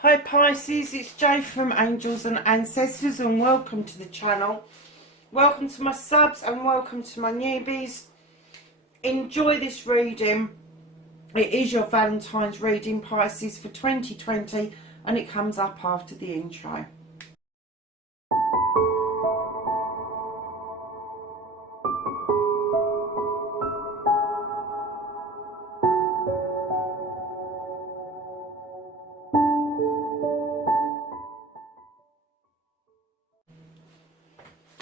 Hi Pisces, it's Jay from Angels and Ancestors and welcome to the channel. Welcome to my subs and welcome to my newbies. Enjoy this reading. It is your Valentine's reading, Pisces, for 2020, and it comes up after the intro.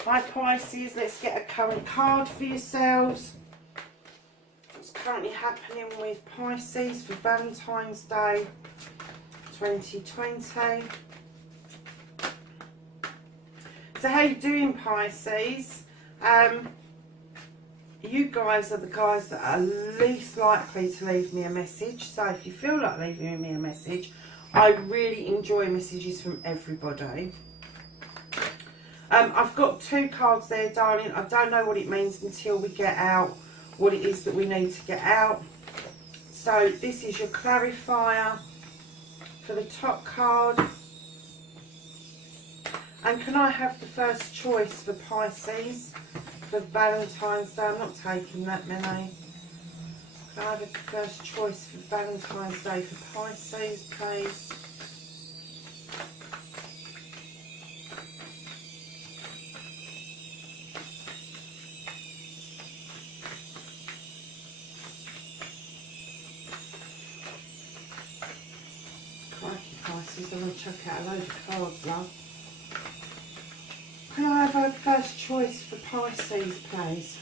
Hi Pisces, let's get a current card for yourselves. What's currently happening with Pisces for Valentine's Day 2020. So how you doing, Pisces? You guys are the guys that are least likely to leave me a message. So if you feel like leaving me a message, I really enjoy messages from everybody. I've got two cards there, darling. I don't know what it means until we get out what it is that we need to get out. So this is your clarifier for the top card. And can I have the first choice for Pisces for Valentine's Day? I'm not taking that many. Can I have the first choice for Valentine's Day for Pisces, please? Crikey, Pisces, I'm going to chuck out a load of cards, love. Can I have a first choice for Pisces, please?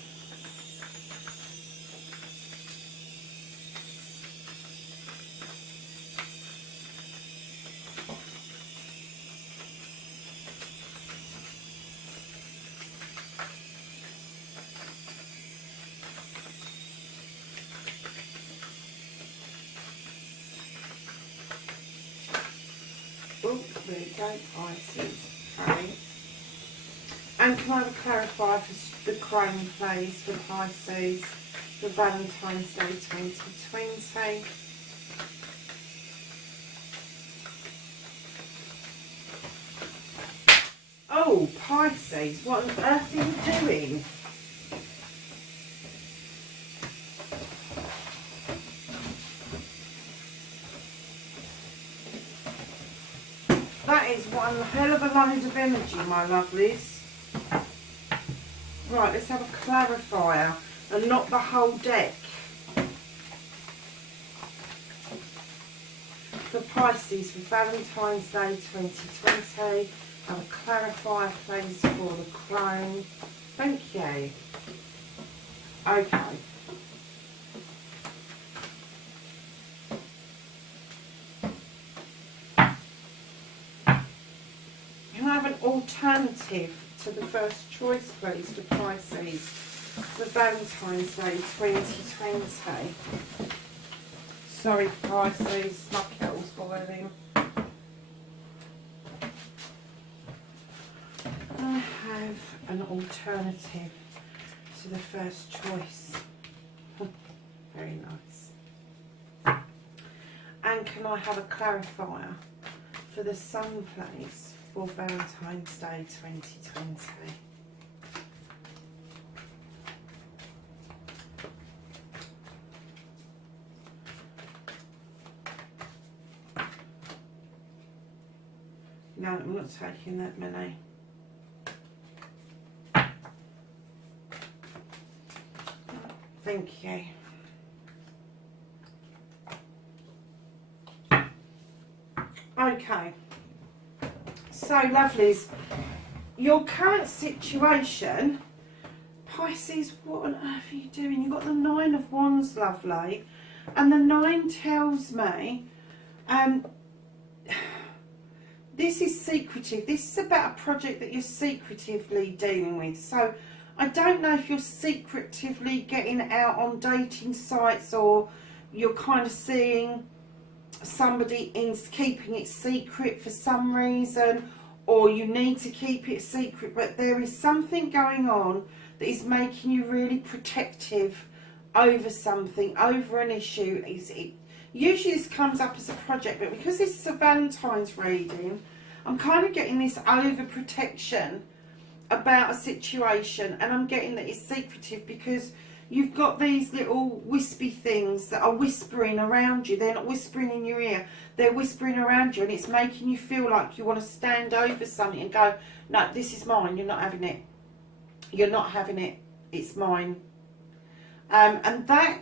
Oh, there you go, Pisces. Okay. And can I have a clarifier for the Crown, please, for Pisces for Valentine's Day 2020? Oh, Pisces, what on earth are you doing? That is one hell of a load of energy, my lovelies. Right, let's have a clarifier and not the whole deck. For Pisces for Valentine's Day 2020, have a clarifier please for the Crown. Thank you. Okay. Can I have an alternative to the first choice please for Pisces for Valentine's Day 2020? Sorry Pisces, my kettle's boiling. I have an alternative to the first choice. Very nice. And can I have a clarifier for the Sun please for Valentine's Day 2020? No, I'm not taking that many. Thank you. Okay. So, lovelies, your current situation, Pisces, what on earth are you doing? You've got the Nine of Wands, lovely. And the 9 tells me, this is secretive. This is about a project that you're secretively dealing with. So I don't know if you're secretively getting out on dating sites or you're kind of seeing somebody in keeping it secret for some reason, or you need to keep it secret, but there is something going on that is making you really protective over something, over an issue. Usually this comes up as a project, but because this is a Valentine's reading, I'm kind of getting this overprotection about a situation, and I'm getting that it's secretive because you've got these little wispy things that are whispering around you. They're not whispering in your ear, they're whispering around you, and it's making you feel like you want to stand over something and go, no, this is mine, you're not having it. You're not having it, it's mine. And that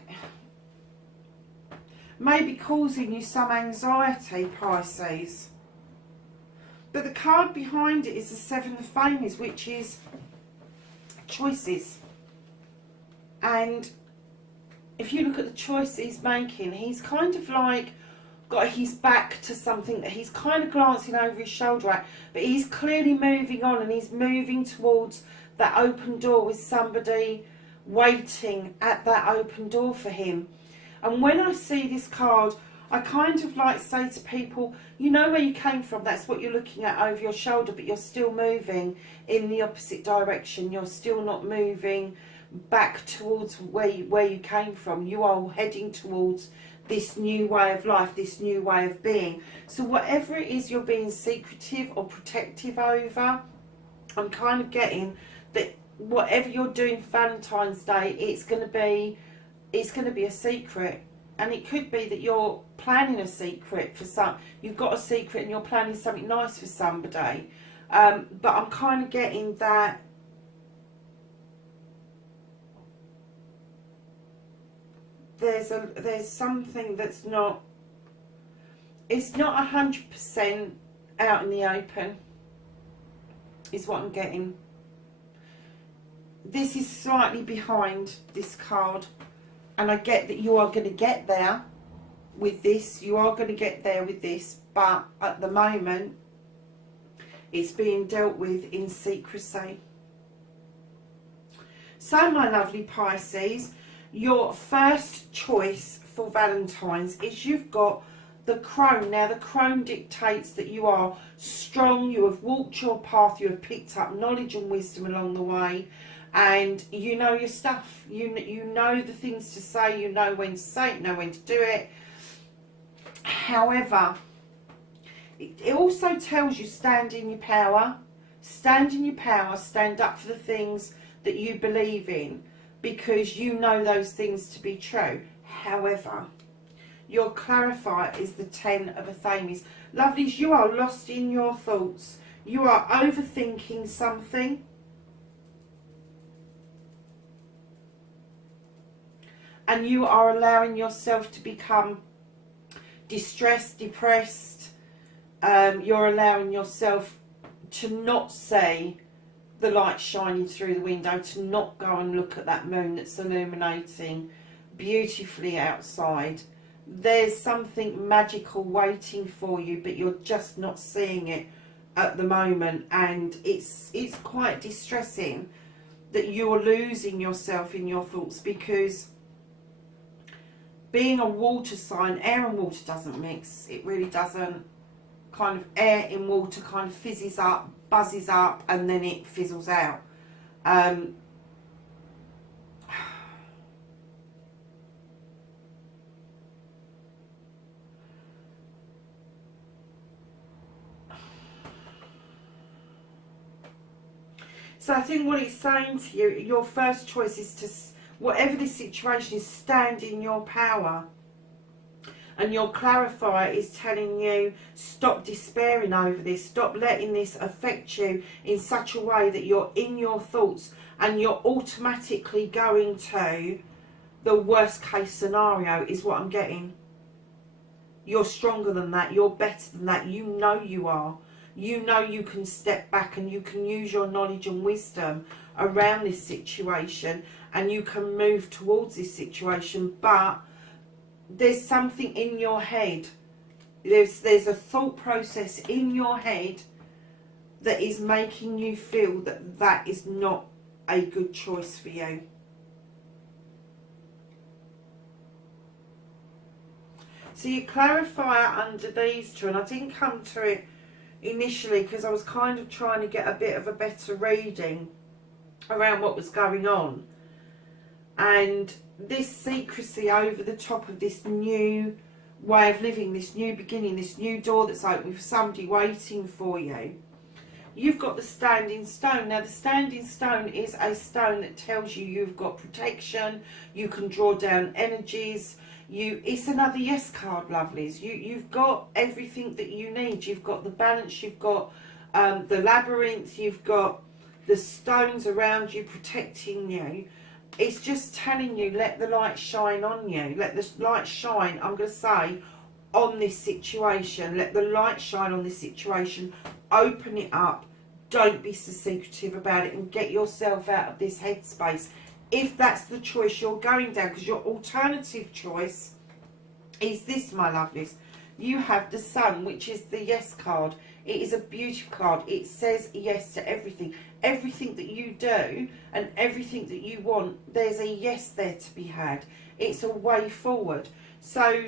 may be causing you some anxiety, Pisces. But the card behind it is the Seven of Famies, which is choices. And if you look at the choice he's making, he's kind of like got his back to something that he's kind of glancing over his shoulder at, but he's clearly moving on, and he's moving towards that open door with somebody waiting at that open door for him. And when I see this card, I kind of like say to people, you know where you came from, that's what you're looking at over your shoulder, but you're still moving in the opposite direction. You're still not moving back towards where you came from. You are heading towards this new way of life, this new way of being. So whatever it is you're being secretive or protective over, I'm kind of getting that whatever you're doing for Valentine's Day, it's going to be a secret. And it could be that you're planning a secret for you've got a secret and you're planning something nice for somebody. But I'm kind of getting that there's something that's not, it's not 100% out in the open, is what I'm getting. This is slightly behind this card, and I get that you are going to get there with this, you are going to get there with this, but at the moment it's being dealt with in secrecy. So my lovely Pisces, your first choice for Valentine's is you've got the crone. Now the crone dictates that you are strong, you have walked your path, you have picked up knowledge and wisdom along the way, and you know your stuff. You know the things to say, you know when to say it, you know when to do it. However, it also tells you stand in your power. Stand in your power, stand up for the things that you believe in, because you know those things to be true. However, your clarifier is the Ten of Athames. Lovelies, you are lost in your thoughts. You are overthinking something. And you are allowing yourself to become distressed, depressed. You're allowing yourself to not see the light shining through the window, to not go and look at that moon that's illuminating beautifully outside. There's something magical waiting for you, but you're just not seeing it at the moment, and it's quite distressing that you're losing yourself in your thoughts, because being a water sign, air and water doesn't mix. It really doesn't. Kind of air in water kind of fizzes up, buzzes up, and then it fizzles out. So I think what it's saying to you, your first choice is to, whatever the situation is, stand in your power. And your clarifier is telling you, stop despairing over this. Stop letting this affect you in such a way that you're in your thoughts and you're automatically going to the worst case scenario, is what I'm getting. You're stronger than that. You're better than that. You know you are. You know you can step back and you can use your knowledge and wisdom around this situation, and you can move towards this situation. But there's something in your head, there's a thought process in your head that is making you feel that that is not a good choice for you. So you clarify under these two, and I didn't come to it initially because I was kind of trying to get a bit of a better reading around what was going on. And this secrecy over the top of this new way of living, this new beginning, this new door that's open for somebody waiting for you. You've got the Standing Stone. Now, the Standing Stone is a stone that tells you you've got protection, you can draw down energies. It's another yes card, lovelies. You've got everything that you need. You've got the balance, you've got the labyrinth, you've got the stones around you protecting you. It's just telling you, let the light shine on you. Let the light shine, I'm going to say, on this situation. Let the light shine on this situation. Open it up. Don't be so secretive about it and get yourself out of this headspace. If that's the choice you're going down, because your alternative choice is this, my lovelies. You have the Sun, which is the yes card. It is a beautiful card. It says yes to everything. Everything that you do and everything that you want, there's a yes there to be had. It's a way forward. So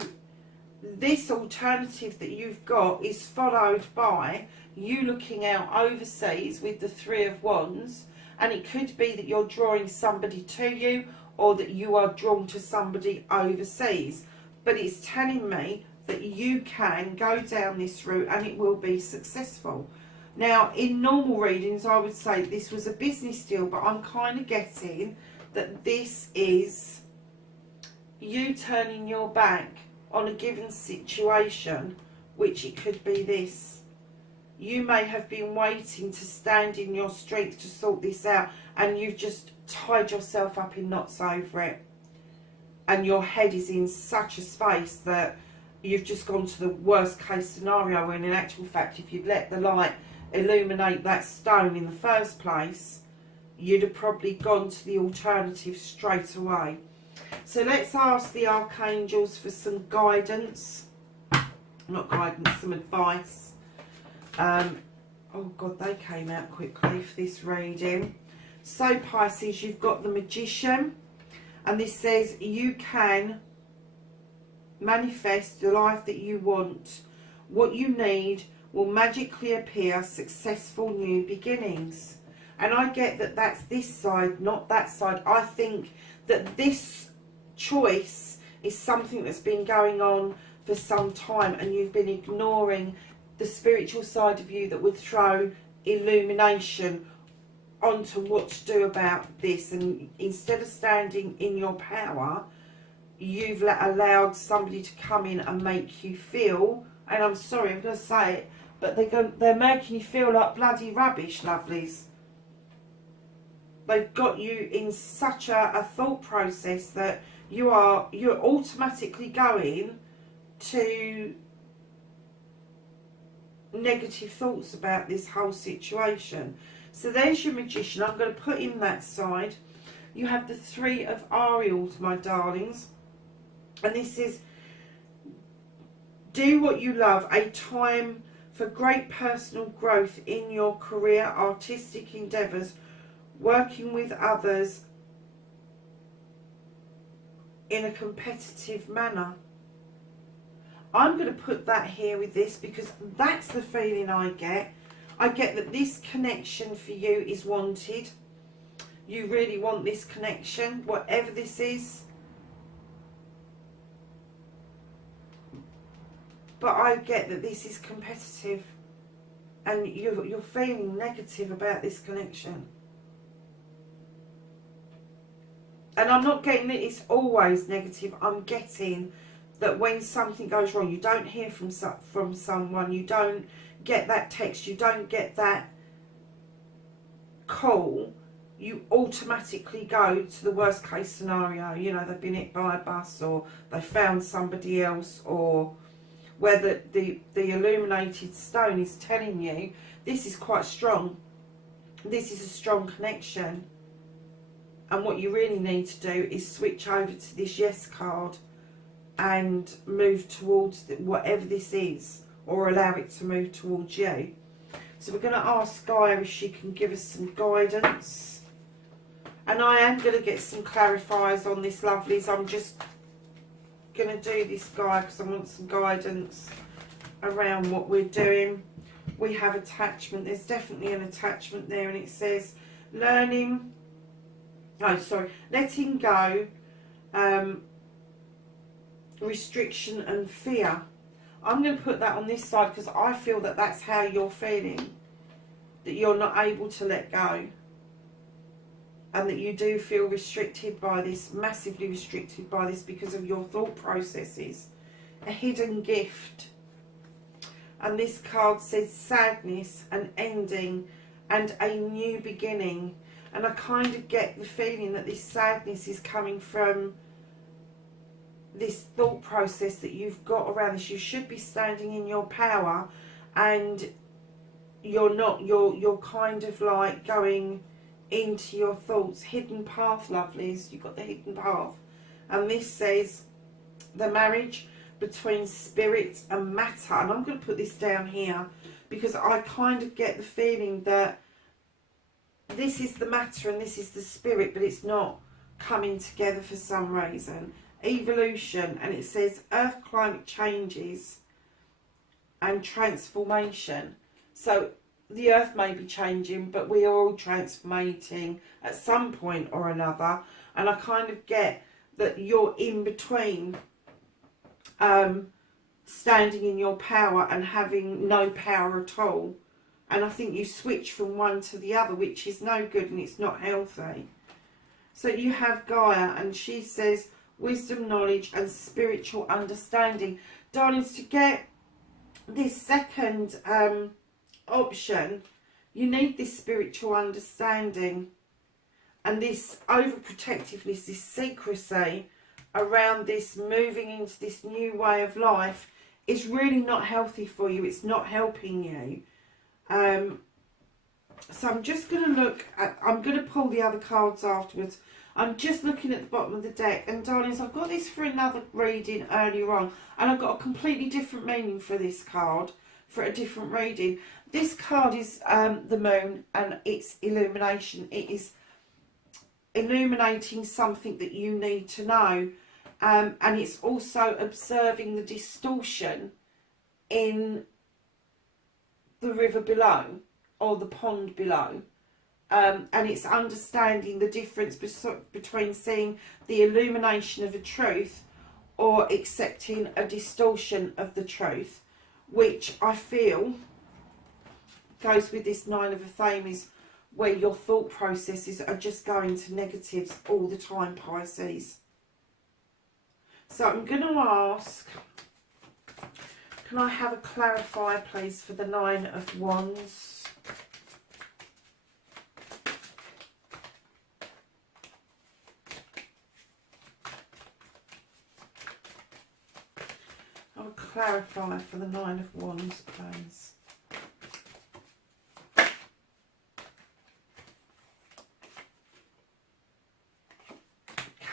this alternative that you've got is followed by you looking out overseas with the Three of Wands, and it could be that you're drawing somebody to you or that you are drawn to somebody overseas. But it's telling me that you can go down this route and it will be successful. Now, in normal readings, I would say this was a business deal, but I'm kind of getting that this is you turning your back on a given situation, which it could be this. You may have been waiting to stand in your strength to sort this out, and you've just tied yourself up in knots over it. And your head is in such a space that you've just gone to the worst case scenario, when in actual fact, if you'd let the light illuminate that stone in the first place, you'd have probably gone to the alternative straight away. So let's ask the archangels for some guidance. Not guidance, some advice. Oh God, they came out quickly for this reading. So Pisces, you've got the Magician, and this says you can manifest the life that you want. What you need will magically appear, successful new beginnings. And I get that that's this side, not that side. I think that this choice is something that's been going on for some time, and you've been ignoring the spiritual side of you that would throw illumination onto what to do about this. And instead of standing in your power, you've allowed somebody to come in and make you feel, and I'm sorry, I'm going to say it, but they're making you feel like bloody rubbish, lovelies. They've got you in such a thought process that you're automatically going to negative thoughts about this whole situation. So there's your Magician. I'm going to put in that side. You have the Three of Ariels, my darlings, and this is do what you love, a time for great personal growth in your career, artistic endeavours, working with others in a competitive manner. I'm going to put that here with this, because that's the feeling I get. I get that this connection for you is wanted. You really want this connection, whatever this is. But I get that this is competitive, and you're feeling negative about this connection. And I'm not getting that it's always negative. I'm getting that when something goes wrong, you don't hear from someone, you don't get that text, you don't get that call, you automatically go to the worst case scenario. You know, they've been hit by a bus, or they found somebody else, or whether the illuminated stone is telling you this is quite strong. This is a strong connection. And what you really need to do is switch over to this yes card and move towards whatever this is, or allow it to move towards you. So we're going to ask Gaia if she can give us some guidance. And I am going to get some clarifiers on this, lovelies. I'm just going to do this, Gaia, because I want some guidance around what we're doing. We have attachment. There's definitely an attachment there, and it says letting go, restriction and fear. I'm going to put that on this side because I feel that that's how you're feeling, that you're not able to let go, and that you do feel restricted by this, massively restricted by this because of your thought processes. A hidden gift. And this card says sadness, an ending, and a new beginning. And I kind of get the feeling that this sadness is coming from this thought process that you've got around this. You should be standing in your power, and you're not. You're kind of like going into your thoughts. Hidden path, lovelies. You've got the hidden path. And this says the marriage between spirit and matter. And I'm going to put this down here because I kind of get the feeling that this is the matter and this is the spirit, but it's not coming together for some reason. Evolution, and it says earth climate changes and transformation. So the earth may be changing, but we are all transformating at some point or another. And I kind of get that you're in between standing in your power and having no power at all. And I think you switch from one to the other, which is no good and it's not healthy. So you have Gaia, and she says wisdom, knowledge and spiritual understanding. Darlings, to get this second option, you need this spiritual understanding and this overprotectiveness, this secrecy around this moving into this new way of life is really not healthy for you. It's not helping you. So I'm just going to look at, I'm going to pull the other cards afterwards. I'm just looking at the bottom of the deck, and darlings, I've got this for another reading earlier on, and I've got a completely different meaning for this card for a different reading. This card is the moon, and it's illumination. It is illuminating something that you need to know, and it's also observing the distortion in the river below or the pond below, and it's understanding the difference between seeing the illumination of a truth or accepting a distortion of the truth, which I feel goes with this Nine of Athame, where your thought processes are just going to negatives all the time, Pisces. So I'm going to ask, can I have a clarifier please for the Nine of Wands? I'll clarify for the Nine of Wands, please.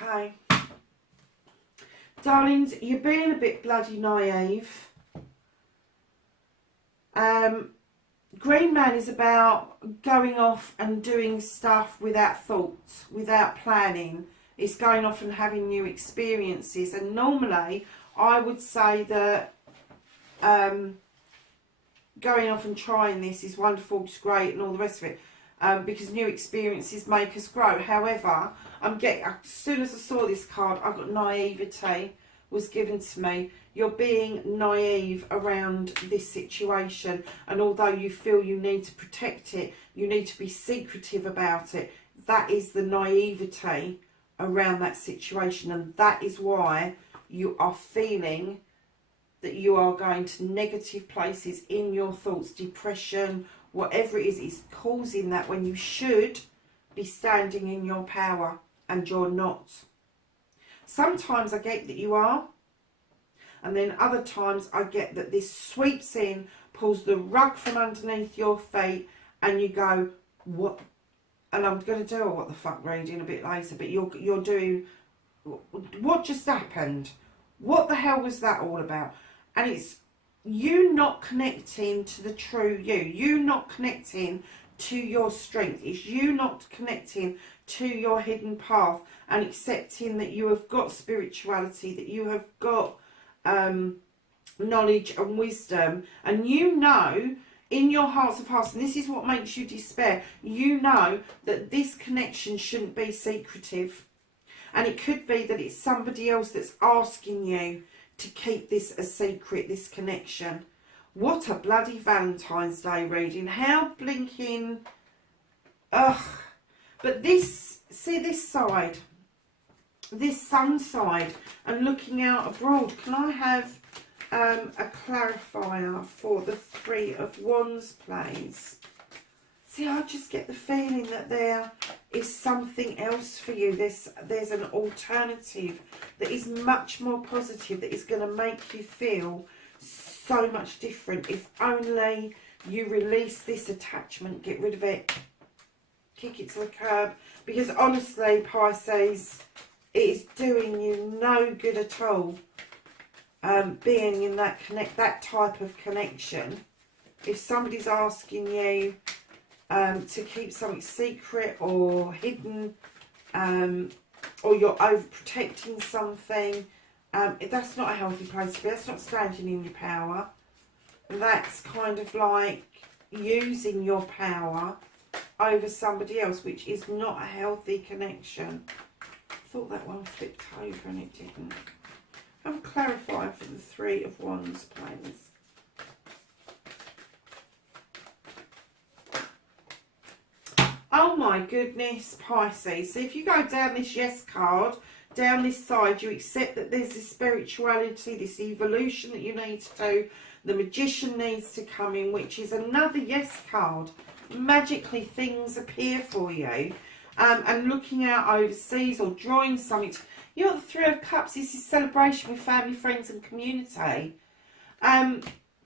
Okay. Darlings, you're being a bit bloody naive. Green Man is about going off and doing stuff without thoughts, without planning. It's going off and having new experiences. And normally, I would say that going off and trying this is wonderful, it's great, and all the rest of it, because new experiences make us grow. However, as soon as I saw this card, I got naivety was given to me. You're being naive around this situation, and although you feel you need to protect it, you need to be secretive about it. That is the naivety around that situation, and that is why you are feeling that you are going to negative places in your thoughts, depression, whatever it is causing that, when you should be standing in your power and you're not. Sometimes I get that you are, and then other times I get that this sweeps in, pulls the rug from underneath your feet, and you go, what? And I'm going to do a what the fuck reading a bit later, but you're doing, what just happened? What the hell was that all about? And it's you not connecting to the true you not connecting to your strength. It's you not connecting to your hidden path and accepting that you have got spirituality, that you have got knowledge and wisdom, and you know in your hearts of hearts, and this is what makes you despair, you know that this connection shouldn't be secretive. And it could be that it's somebody else that's asking you to keep this a secret, this connection. What a bloody Valentine's Day reading. How blinking... Ugh. But this, see this side, this sun side, and looking out abroad. Can I have a clarifier for the Three of Wands, please? See, I just get the feeling that there is something else for you. There's an alternative that is much more positive, that is going to make you feel so much different. If only you release this attachment, get rid of it, kick it to the curb. Because honestly, Pisces, it is doing you no good at all being in that type of connection. If somebody's asking you to keep something secret or hidden, or you're overprotecting something, that's not a healthy place to be. That's not standing in your power. That's kind of like using your power over somebody else, which is not a healthy connection. I thought that one flipped over and it didn't. I'll clarify for the Three of Wands, please. Oh my goodness, Pisces. So if you go down this yes card, down this side, you accept that there's this spirituality, this evolution that you need to do. The Magician needs to come in, which is another yes card. Magically things appear for you. And looking out overseas or drawing something. You know, the Three of Cups, this is celebration with family, friends and community.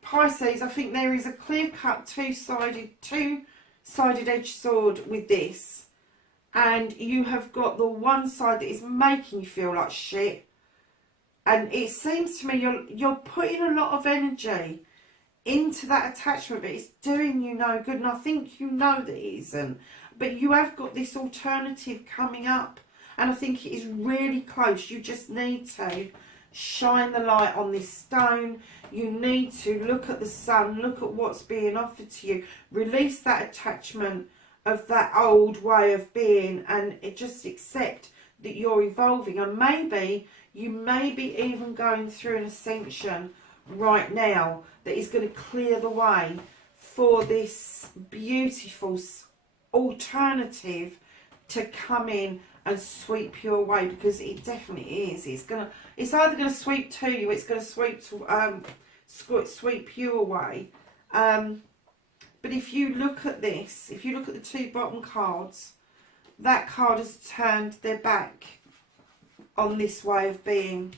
Pisces, I think there is a clear-cut two-sided edged sword with this. And you have got the one side that is making you feel like shit. And it seems to me you're putting a lot of energy into that attachment, but it's doing you no good. And I think you know that it isn't. But you have got this alternative coming up. And I think it is really close. You just need to shine the light on this stone. You need to look at the sun, look at what's being offered to you. Release that attachment of that old way of being, and just accept that you're evolving. And maybe you may be even going through an ascension right now that is going to clear the way for this beautiful alternative to come in and sweep you away, because it definitely is. It's either going to sweep to you, it's going to sweep you away. But if you look at this, if you look at the two bottom cards, that card has turned their back on this way of being.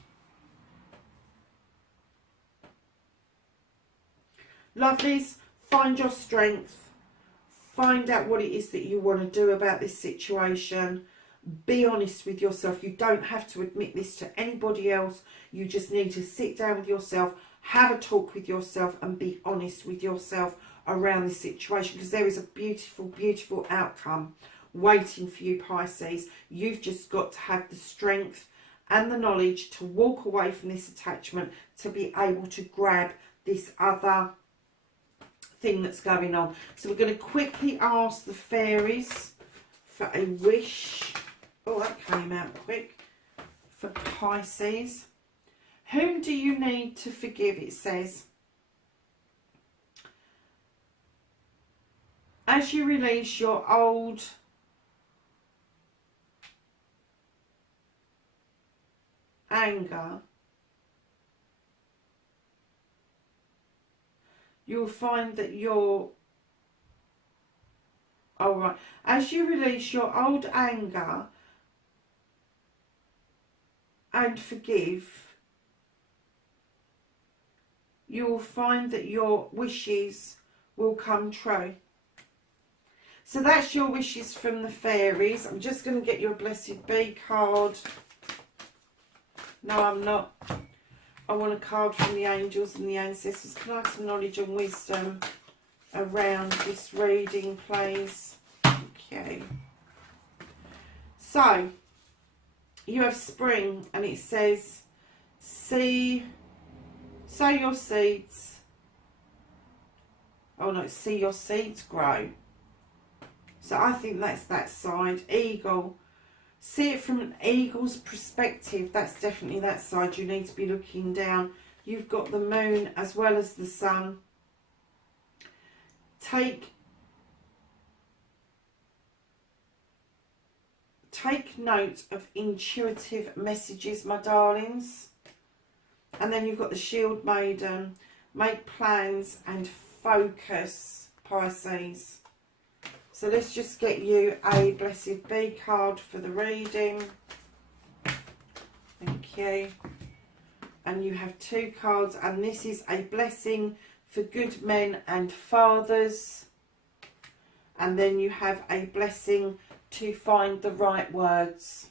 Lovelies, find your strength. Find out what it is that you want to do about this situation. Be honest with yourself. You don't have to admit this to anybody else. You just need to sit down with yourself, have a talk with yourself and be honest with yourself around this situation, because there is a beautiful, beautiful outcome waiting for you, Pisces. You've just got to have the strength and the knowledge to walk away from this attachment, to be able to grab this other thing that's going on. So we're going to quickly ask the fairies for a wish. Oh, that came out quick. For Pisces. Whom do you need to forgive, it says. As you release your old anger, you'll find that you're... All right. As you release your old anger and forgive, you will find that your wishes will come true. So that's your wishes from the fairies. I'm just going to get your Blessed Be card. No, I'm not. I want a card from the angels and the ancestors. Can I have some knowledge and wisdom around this reading, please? Thank you. So, you have spring, and it says, sow your seeds. Oh no, see your seeds grow. So I think that's that side. Eagle. See it from an eagle's perspective. That's definitely that side. You need to be looking down. You've got the moon as well as the sun. Take note of intuitive messages, my darlings. And then you've got the Shield Maiden. Make plans and focus, Pisces. So let's just get you a Blessed Be card for the reading. Thank you. And you have 2 cards, and this is a blessing for good men and fathers. And then you have a blessing to find the right words.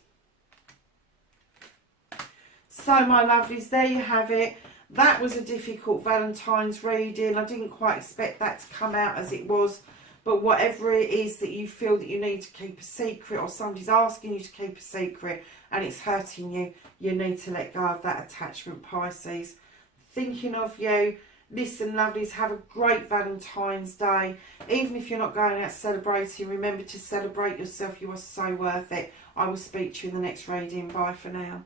So my lovelies, there you have it. That was a difficult Valentine's reading. I didn't quite expect that to come out as it was. But whatever it is that you feel that you need to keep a secret, or somebody's asking you to keep a secret and it's hurting you, you need to let go of that attachment, Pisces. Thinking of you. Listen, lovelies, have a great Valentine's Day. Even if you're not going out celebrating, remember to celebrate yourself. You are so worth it. I will speak to you in the next reading. Bye for now.